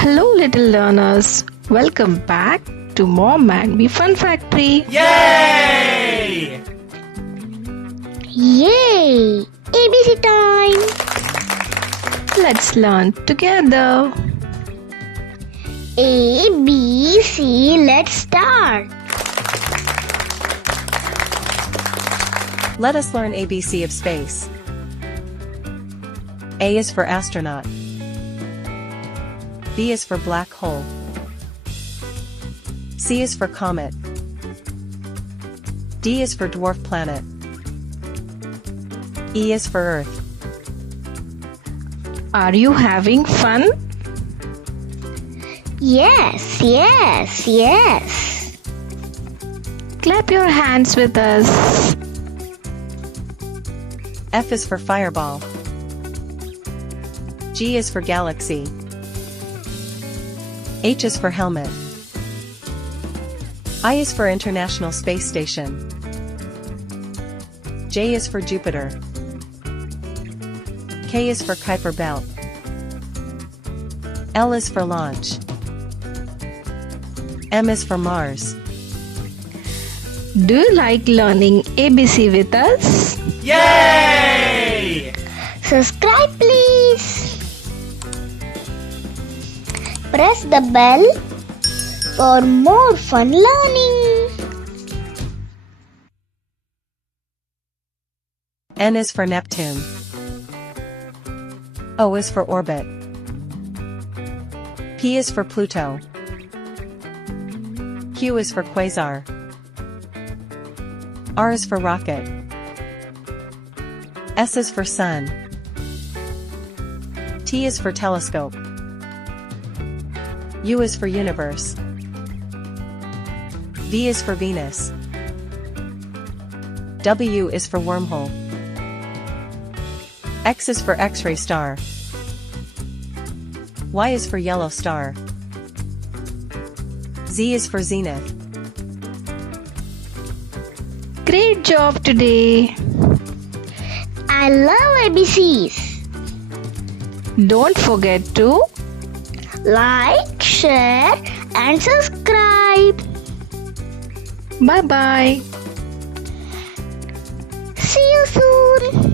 Hello, little learners. Welcome back to Mom and Me Fun Factory. Yay! Yay! ABC time! Let's learn together. A, B, C, let's start. Let us learn ABC of space. A is for astronaut. B is for black hole. C is for comet. D is for dwarf planet. E is for Earth. Are you having fun? Yes, yes, yes. Clap your hands with us. F is for fireball. G is for galaxy. H is for helmet. I is for International Space Station. J is for Jupiter. K is for Kuiper Belt. L is for launch. M is for Mars. Do you like learning ABC with us? Yay! Subscribe please. Press the bell for more fun learning. N is for Neptune. O is for orbit. P is for Pluto. Q is for quasar. R is for rocket. S is for sun. T is for telescope. U is for universe. V is for Venus. W is for wormhole. X is for X-ray star. Y is for yellow star. Z is for zenith. Great job today. I love ABCs. Don't forget to Like, share and subscribe. bye-bye. See you soon.